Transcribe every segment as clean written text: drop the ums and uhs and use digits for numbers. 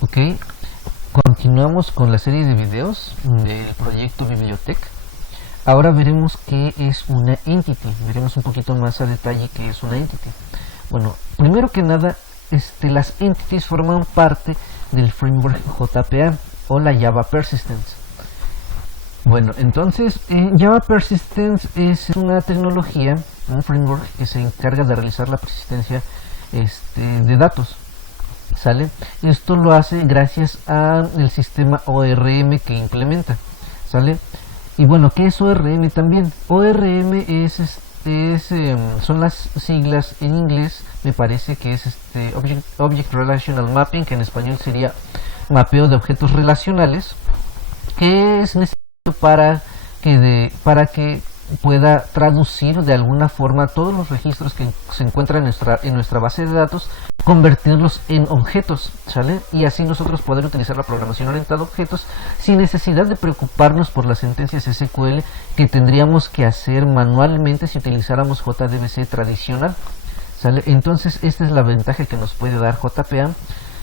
Ok, continuamos con la serie de videos del proyecto Bibliotec. Ahora veremos qué es una entity, veremos un poquito más a detalle qué es una entity. Bueno, primero que nada, las entities forman parte del framework JPA o la Java Persistence. Bueno, entonces Java Persistence es una tecnología, un framework que se encarga de realizar la persistencia de datos. ¿Sale? Esto lo hace gracias al sistema ORM que implementa. ¿Sale? Y bueno, ¿qué es ORM también? ORM son las siglas en inglés, me parece que es Object Relational Mapping, que en español sería mapeo de objetos relacionales, que es necesario para que pueda traducir de alguna forma todos los registros que se encuentran en nuestra base de datos, convertirlos en objetos, ¿sale? Y así nosotros poder utilizar la programación orientada a objetos sin necesidad de preocuparnos por las sentencias SQL que tendríamos que hacer manualmente si utilizáramos JDBC tradicional, ¿sale? Entonces esta es la ventaja que nos puede dar JPA.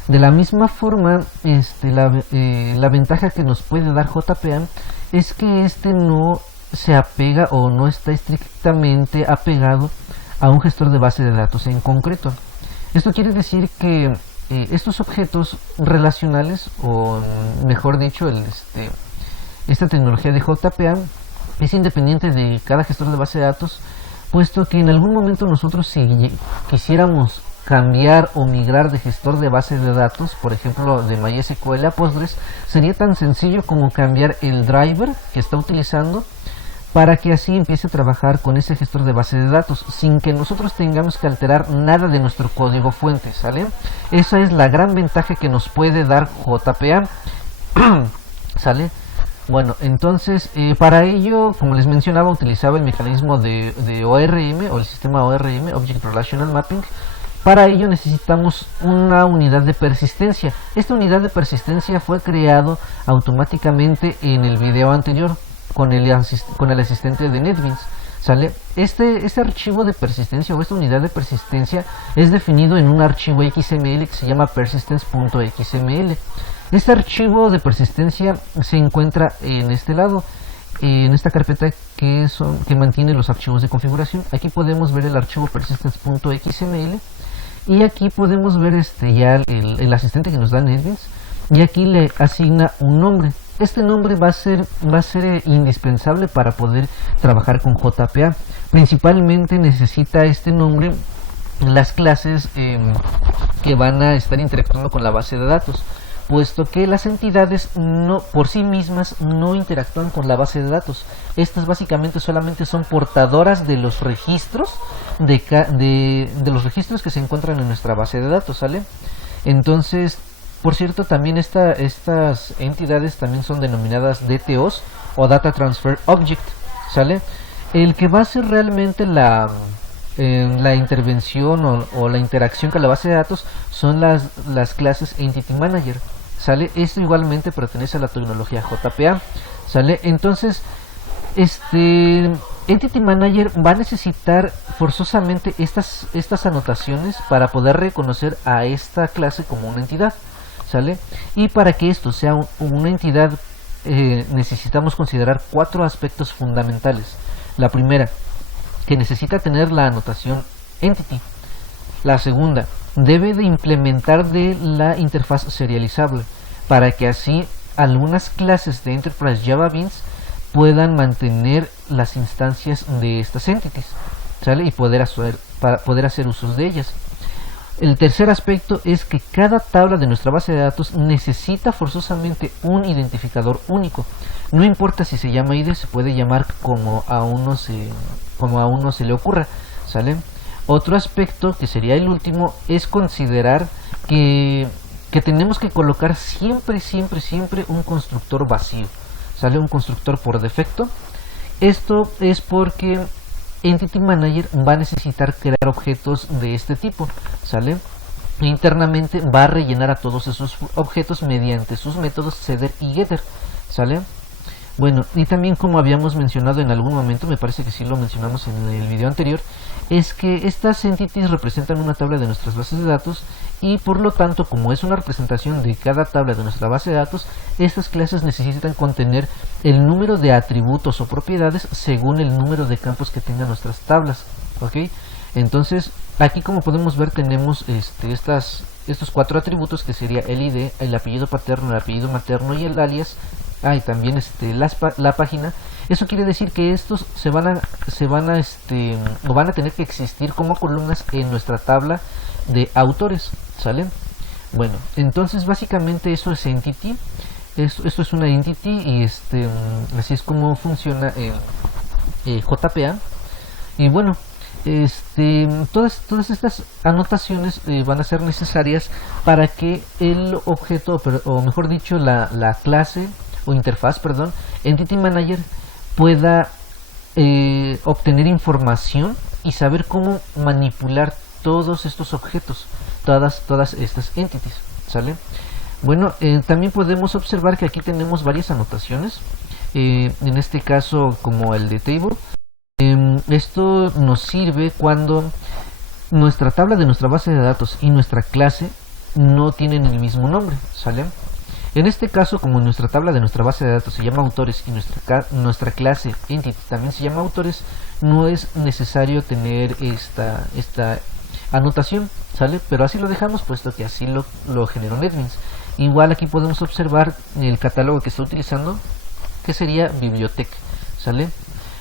De la misma forma, la ventaja que nos puede dar JPA es que no se apega o no está estrictamente apegado a un gestor de base de datos en concreto. Esto quiere decir que estos objetos relacionales, o mejor dicho, esta tecnología de JPA es independiente de cada gestor de base de datos, puesto que en algún momento nosotros, si quisiéramos cambiar o migrar de gestor de base de datos, por ejemplo de MySQL a Postgres, sería tan sencillo como cambiar el driver que está utilizando para que así empiece a trabajar con ese gestor de base de datos sin que nosotros tengamos que alterar nada de nuestro código fuente, ¿sale? Esa es la gran ventaja que nos puede dar JPA. ¿Sale? Bueno, entonces para ello, como les mencionaba, utilizaba el mecanismo de ORM o el sistema ORM, Object Relational Mapping. Para ello necesitamos una unidad de persistencia. Esta unidad de persistencia fue creado automáticamente en el video anterior con el asistente de NetBeans, ¿sale? Este archivo de persistencia o esta unidad de persistencia es definido en un archivo XML que se llama persistence.xml. Este archivo de persistencia se encuentra en este lado, en esta carpeta que mantiene los archivos de configuración. Aquí podemos ver el archivo persistence.xml y aquí podemos ver ya el asistente que nos da NetBeans, y aquí le asigna un nombre. Este nombre va a ser indispensable para poder trabajar con JPA. Principalmente necesita este nombre las clases que van a estar interactuando con la base de datos, puesto que las entidades por sí mismas no interactúan con la base de datos. Estas básicamente solamente son portadoras de los registros de los registros que se encuentran en nuestra base de datos, ¿sale? Entonces, por cierto, también estas entidades también son denominadas DTOs o Data Transfer Object, ¿sale? El que va a ser realmente la intervención o la interacción con la base de datos son las clases Entity Manager, ¿sale? Esto igualmente pertenece a la tecnología JPA, ¿sale? Entonces, Entity Manager va a necesitar forzosamente estas anotaciones para poder reconocer a esta clase como una entidad, ¿sale? Y para que esto sea una entidad necesitamos considerar 4 aspectos fundamentales. La primera, que necesita tener la anotación entity. La segunda, debe de implementar de la interfaz serializable para que así algunas clases de Enterprise Java Beans puedan mantener las instancias de estas entities, ¿sale? Y para poder hacer usos de ellas. El tercer aspecto es que cada tabla de nuestra base de datos necesita forzosamente un identificador único. No importa si se llama ID, se puede llamar como a uno se le ocurra, ¿sale? Otro aspecto, que sería el último, es considerar que tenemos que colocar siempre un constructor vacío, ¿sale? Un constructor por defecto. Esto es porque Entity Manager va a necesitar crear objetos de este tipo, ¿sale? Internamente va a rellenar a todos esos objetos mediante sus métodos setter y getter, ¿sale? Bueno, y también, como habíamos mencionado en algún momento, me parece que sí lo mencionamos en el video anterior, es que estas entities representan una tabla de nuestras bases de datos y por lo tanto, como es una representación de cada tabla de nuestra base de datos, estas clases necesitan contener el número de atributos o propiedades según el número de campos que tengan nuestras tablas, ¿ok? Entonces, aquí como podemos ver tenemos estos 4 atributos, que sería el ID, el apellido paterno, el apellido materno y el alias, y también la página. Eso quiere decir que estos van a tener que existir como columnas en nuestra tabla de autores, ¿sale? Bueno, entonces básicamente eso es entity. Esto es una entity y así es como funciona el JPA. Y bueno, todas estas anotaciones van a ser necesarias para que el objeto, o mejor dicho, la clase o interfaz, perdón, Entity Manager pueda obtener información y saber cómo manipular todos estos objetos, todas estas entities, ¿sale? Bueno, también podemos observar que aquí tenemos varias anotaciones, en este caso como el de table. Esto nos sirve cuando nuestra tabla de nuestra base de datos y nuestra clase no tienen el mismo nombre, ¿sale? En este caso, como nuestra tabla de nuestra base de datos se llama autores y nuestra clase entity también se llama autores, no es necesario tener esta anotación, ¿sale? Pero así lo dejamos, puesto que así lo generó NetBeans. Igual aquí podemos observar el catálogo que está utilizando, que sería biblioteca, ¿sale?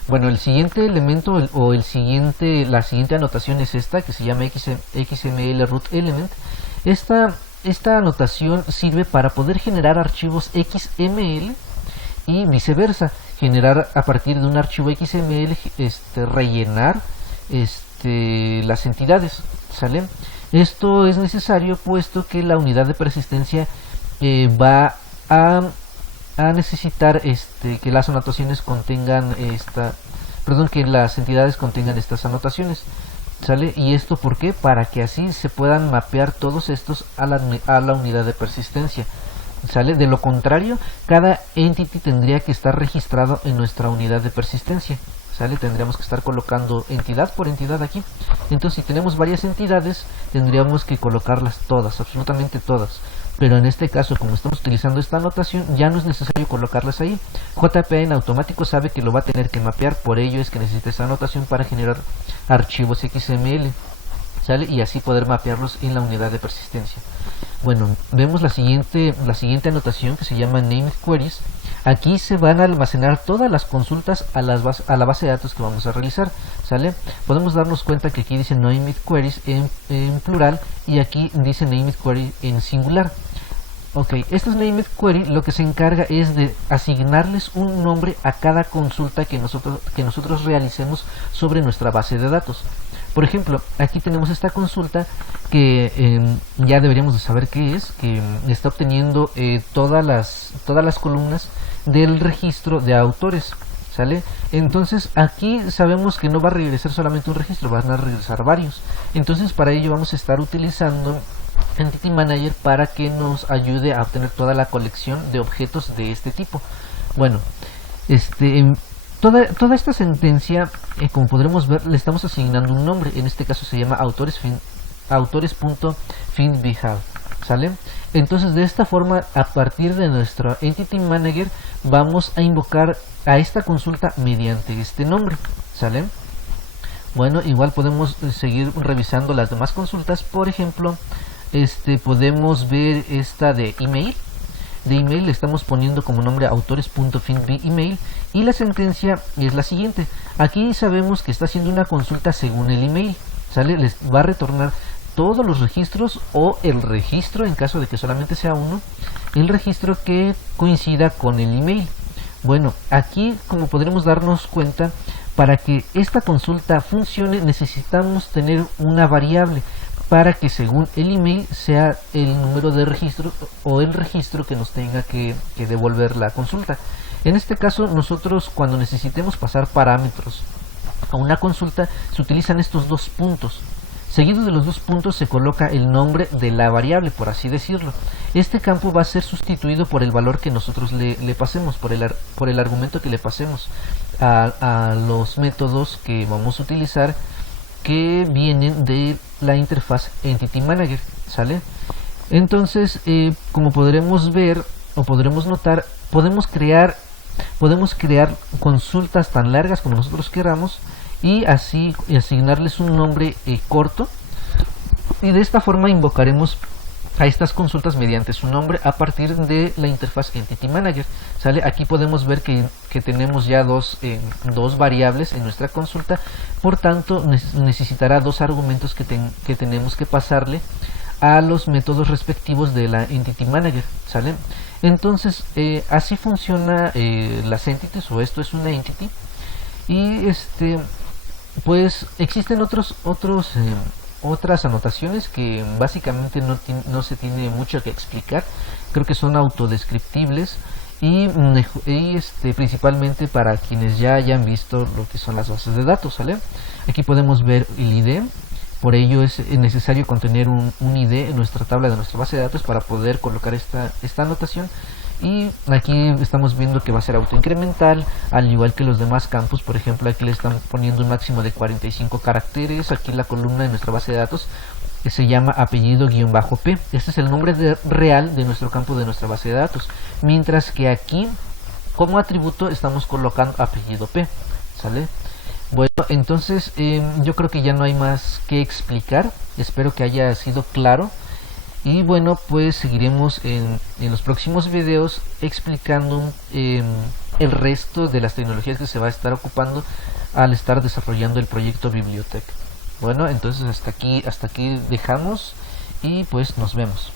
Bueno, el siguiente elemento la siguiente anotación es esta, que se llama XML root element. Esta anotación sirve para poder generar archivos XML y viceversa, generar a partir de un archivo XML, rellenar las entidades, ¿sale? Esto es necesario puesto que la unidad de persistencia va a necesitar que las anotaciones contengan que las entidades contengan estas anotaciones, ¿sale? ¿Y esto por qué? Para que así se puedan mapear todos estos a la unidad de persistencia, ¿sale? De lo contrario, cada entity tendría que estar registrado en nuestra unidad de persistencia, ¿sale? Tendríamos que estar colocando entidad por entidad aquí. Entonces, si tenemos varias entidades, tendríamos que colocarlas todas, absolutamente todas. Pero en este caso, como estamos utilizando esta anotación, ya no es necesario colocarlas ahí. JPA en automático sabe que lo va a tener que mapear, por ello es que necesita esta anotación para generar archivos XML, ¿sale? Y así poder mapearlos en la unidad de persistencia. Bueno, vemos la siguiente anotación, que se llama named queries. Aquí se van a almacenar todas las consultas a la base de datos que vamos a realizar, ¿sale? Podemos darnos cuenta que aquí dice named queries en plural y aquí dice named query en singular. Ok, estos named query lo que se encarga es de asignarles un nombre a cada consulta que nosotros realicemos sobre nuestra base de datos. Por ejemplo, aquí tenemos esta consulta que ya deberíamos de saber qué es, que está obteniendo todas las columnas del registro de autores, ¿sale? Entonces aquí sabemos que no va a regresar solamente un registro, van a regresar varios. Entonces para ello vamos a estar utilizando Entity Manager para que nos ayude a obtener toda la colección de objetos de este tipo. Bueno, toda esta sentencia, como podremos ver, le estamos asignando un nombre. En este caso se llama autores.findBehav, ¿sale? Entonces de esta forma, a partir de nuestro Entity Manager, vamos a invocar a esta consulta mediante este nombre, ¿sale? Bueno, igual podemos seguir revisando las demás consultas. Por ejemplo, podemos ver esta de email. De email le estamos poniendo como nombre autores.findBemail y la sentencia es la siguiente. Aquí sabemos que está haciendo una consulta según el email, ¿sale? Les va a retornar todos los registros o el registro, en caso de que solamente sea uno, el registro que coincida con el email. Bueno, aquí, como podremos darnos cuenta, para que esta consulta funcione necesitamos tener una variable para que según el email sea el número de registro o el registro que nos tenga que devolver la consulta. En este caso, nosotros cuando necesitemos pasar parámetros a una consulta se utilizan estos dos puntos. Seguido de los dos puntos se coloca el nombre de la variable, por así decirlo. Este campo va a ser sustituido por el valor que nosotros le pasemos, por el argumento que le pasemos a los métodos que vamos a utilizar que vienen de la interfaz Entity Manager, ¿sale? Entonces, como podremos ver o podremos notar, podemos crear consultas tan largas como nosotros queramos y así asignarles un nombre corto, y de esta forma invocaremos a estas consultas mediante su nombre a partir de la interfaz Entity Manager, ¿sale? Aquí podemos ver que tenemos ya dos variables en nuestra consulta, por tanto necesitará dos argumentos que tenemos que pasarle a los métodos respectivos de la Entity Manager, ¿sale? Entonces, así funciona las entities, o esto es una entity, y pues existen otras anotaciones que básicamente no se tiene mucho que explicar. Creo que son autodescriptibles y principalmente para quienes ya hayan visto lo que son las bases de datos, ¿sale? Aquí podemos ver el ID. Por ello es necesario contener un ID en nuestra tabla de nuestra base de datos para poder colocar esta anotación. Y aquí estamos viendo que va a ser autoincremental, al igual que los demás campos. Por ejemplo, aquí le están poniendo un máximo de 45 caracteres. Aquí la columna de nuestra base de datos que se llama apellido-p. Este es el nombre real de nuestro campo de nuestra base de datos. Mientras que aquí, como atributo, estamos colocando apellido p, ¿sale? Bueno, entonces yo creo que ya no hay más que explicar. Espero que haya sido claro. Y bueno, pues seguiremos en los próximos videos explicando el resto de las tecnologías que se va a estar ocupando al estar desarrollando el proyecto Bibliotec. Bueno, entonces hasta aquí dejamos y pues nos vemos.